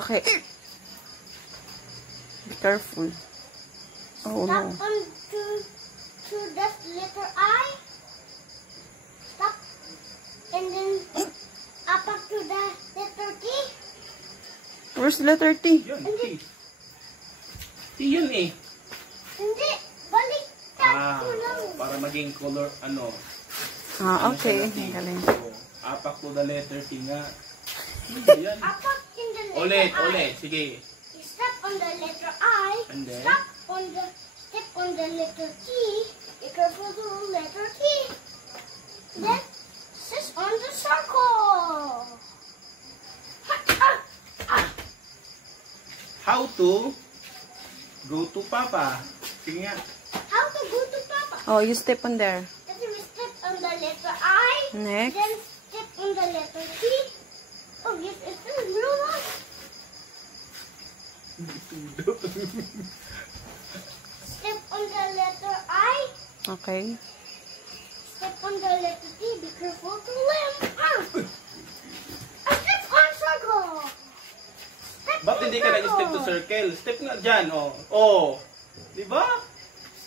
Okay. Be careful. Oh Stop no. on to that letter I. Stop. And then up to the letter T. Where's the letter T? Yun, T. T yun eh. Hindi. Balik ko lang. Para maging color, ano. Okay. Ano siya na T. Galing. So, apak to the letter T nga. Hindi yan. Apak in the letter I. Ulit. Sige. Step on the letter I. And then? Step on the letter T. Be careful to the letter T. Then sit on the circle. How to go to Papa. Sige nga. How to go to Papa? Oh, you step on there. Then we step on the letter I. Next. Then step on the letter T. Oh, yes, it's a blue one. Step on the letter I. Okay. Step on the letter T. Be careful to limb. Step on circle. Step Ba't on hindi ka nag-step to circle? Step nga dyan, oh. Oh. Diba?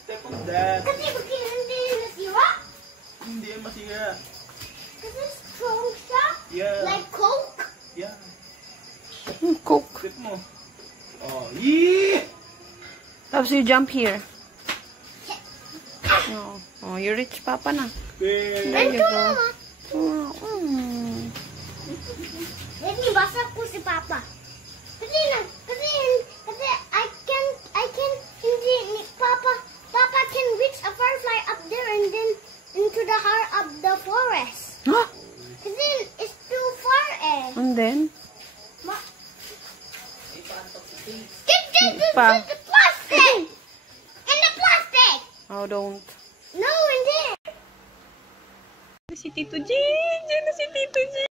Step on that. Kasi bakit hindi nasira? Hindi yan masira. Kasi strong siya. Yeah. Like Coke. Yeah. Cook. Step mo. Oh, yee! Tapos you jump here. Oh, you reach Papa na. There you go. Hindi, basa ko si Papa. Kasi I can, hindi, Papa can reach a firefly up there and then into the heart of the forest. Huh? Kasi it's too far eh. And then? Get the Pa. plastic! In the plastic! Oh, don't. No, in there! Si Tito Jin! Diyan na si Tito Jin!